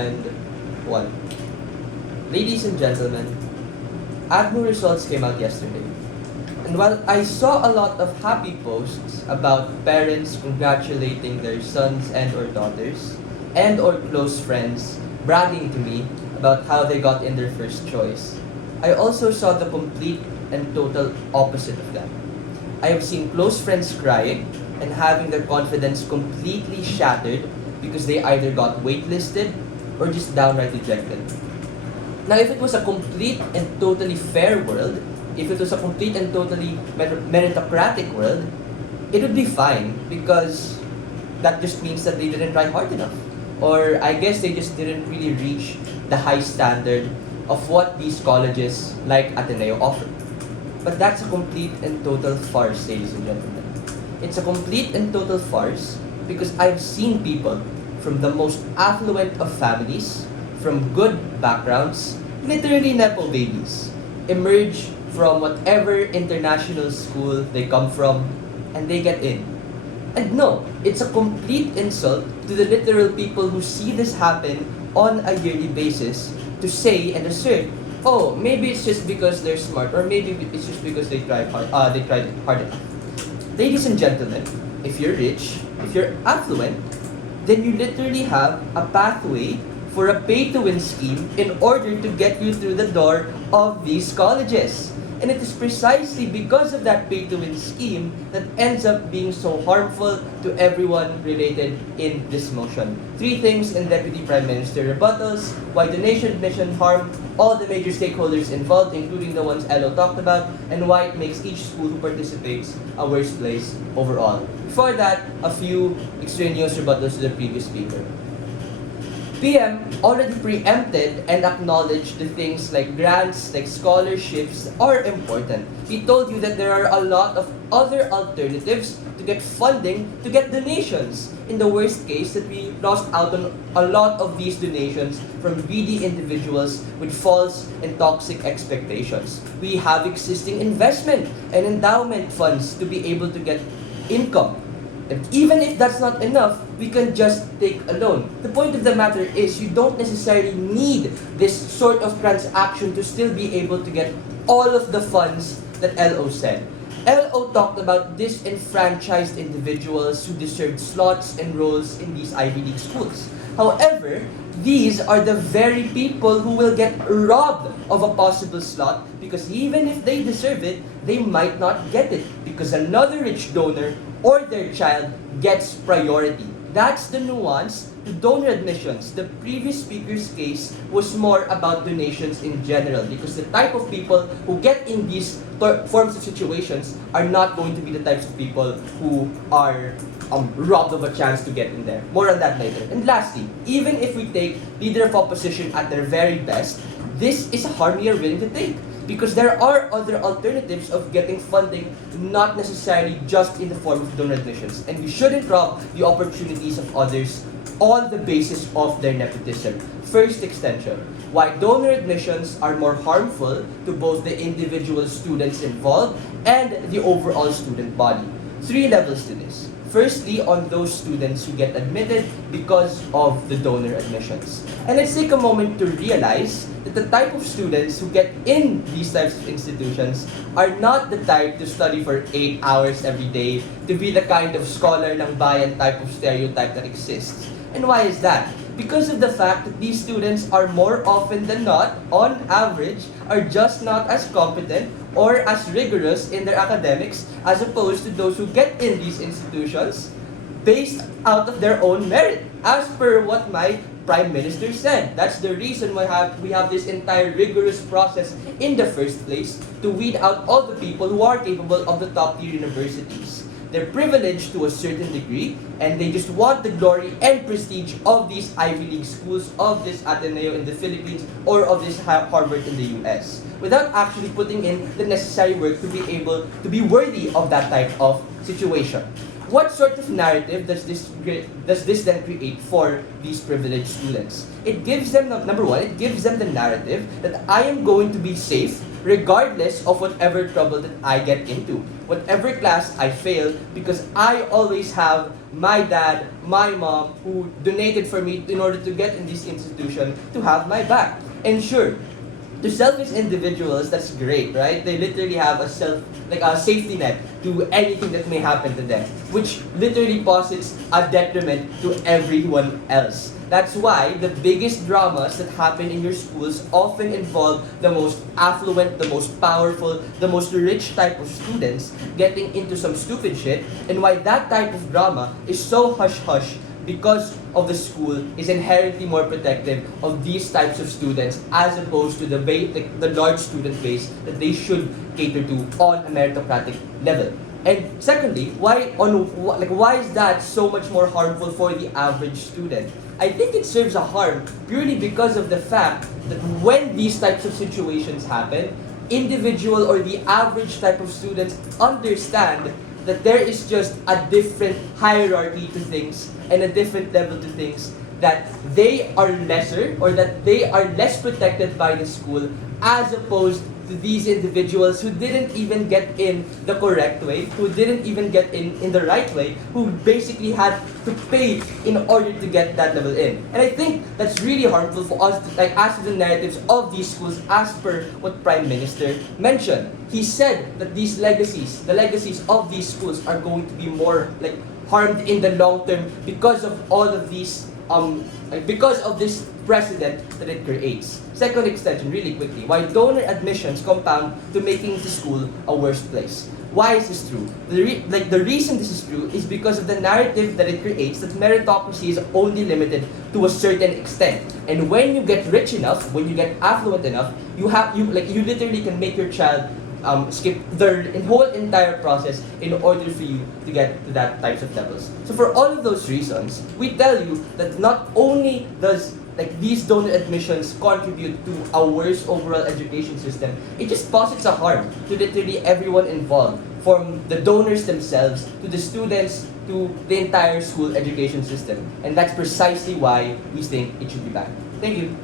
And one. Ladies and gentlemen, ADMO results came out yesterday. And while I saw a lot of happy posts about parents congratulating their sons and or daughters and or close friends bragging to me about how they got in their first choice, I also saw the complete and total opposite of that. I have seen close friends crying and having their confidence completely shattered because they either got waitlisted or just downright rejected. Now, if it was a complete and totally fair world, if it was a complete and totally meritocratic world, it would be fine because that just means that they didn't try hard enough. Or I guess they just didn't really reach the high standard of what these colleges like Ateneo offer. But that's a complete and total farce, ladies and gentlemen. It's a complete and total farce because I've seen people from the most affluent of families, from good backgrounds, literally nepo babies, emerge from whatever international school they come from, and they get in. And no, it's a complete insult to the literal people who see this happen on a yearly basis to say and assert, oh, maybe it's just because they're smart, or maybe it's just because they tried hard enough. Ladies and gentlemen, if you're rich, if you're affluent, then you literally have a pathway for a pay-to-win scheme in order to get you through the door of these colleges. And it is precisely because of that pay-to-win scheme that ends up being so harmful to everyone related in this motion. 3 things in Deputy Prime Minister rebuttals, why donation admission harm all the major stakeholders involved, including the ones Elo talked about, and why it makes each school who participates a worse place overall. Before that, a few extraneous rebuttals to the previous speaker. PM already preempted and acknowledged the things like grants, like scholarships are important. He told you that there are a lot of other alternatives to get funding, to get donations. In the worst case, that we lost out on a lot of these donations from greedy individuals with false and toxic expectations. We have existing investment and endowment funds to be able to get income. And even if that's not enough, we can just take a loan. The point of the matter is you don't necessarily need this sort of transaction to still be able to get all of the funds that LO said. LO talked about disenfranchised individuals who deserved slots and roles in these Ivy League schools. However, these are the very people who will get robbed of a possible slot because even if they deserve it, they might not get it because another rich donor or their child gets priority. That's the nuance to donor admissions. The previous speaker's case was more about donations in general because the type of people who get in these forms of situations are not going to be the types of people who are robbed of a chance to get in there. More on that later. And lastly, even if we take leader of opposition at their very best, this is a harm we are willing to take. Because there are other alternatives of getting funding, not necessarily just in the form of donor admissions. And we shouldn't rob the opportunities of others on the basis of their nepotism. First extension, why donor admissions are more harmful to both the individual students involved and the overall student body. 3 levels to this. Firstly, on those students who get admitted because of the donor admissions. And let's take a moment to realize that the type of students who get in these types of institutions are not the type to study for 8 hours every day, to be the kind of scholar ng bayan type of stereotype that exists. And why is that? Because of the fact that these students are more often than not, on average, are just not as competent or as rigorous in their academics as opposed to those who get in these institutions based out of their own merit, as per what my Prime Minister said. That's the reason why we have this entire rigorous process in the first place to weed out all the people who are capable of the top tier universities. They're privileged to a certain degree, and they just want the glory and prestige of these Ivy League schools, of this Ateneo in the Philippines, or of this Harvard in the US, without actually putting in the necessary work to be able to be worthy of that type of situation. what sort of narrative does this then create for these privileged students? It gives them, number one, it gives them the narrative that I am going to be safe regardless of whatever trouble that I get into, whatever class I fail, because I always have my dad, my mom, who donated for me in order to get in this institution, to have my back. And sure, to selfish individuals, that's great, right? They literally have a safety net to anything that may happen to them, which literally posits a detriment to everyone else. That's why the biggest dramas that happen in your schools often involve the most affluent, the most powerful, the most rich type of students getting into some stupid shit, and why that type of drama is so hush-hush because of the school is inherently more protective of these types of students as opposed to the large student base that they should cater to on a meritocratic level. And secondly, why is that so much more harmful for the average student? I think it serves a harm purely because of the fact that when these types of situations happen, individual or the average type of students understand that there is just a different hierarchy to things and a different level to things, that they are lesser or that they are less protected by the school as opposed to these individuals who didn't even get in the correct way, who didn't even get in the right way, who basically had to pay in order to get that level in. And I think that's really harmful for us to as to the narratives of these schools as per what Prime Minister mentioned. He said that the legacies of these schools are going to be more harmed in the long term because of all of these because of this precedent that it creates. Second extension, really quickly, why donor admissions compound to making the school a worse place. Why is this true? The reason this is true is because of the narrative that it creates that meritocracy is only limited to a certain extent. And when you get rich enough, when you get affluent enough, you literally can make your child skip the whole entire process in order for you to get to that types of levels. So for all of those reasons, we tell you that not only does these donor admissions contribute to a worse overall education system, it just posits a harm to literally everyone involved, from the donors themselves to the students to the entire school education system. And that's precisely why we think it should be banned. Thank you.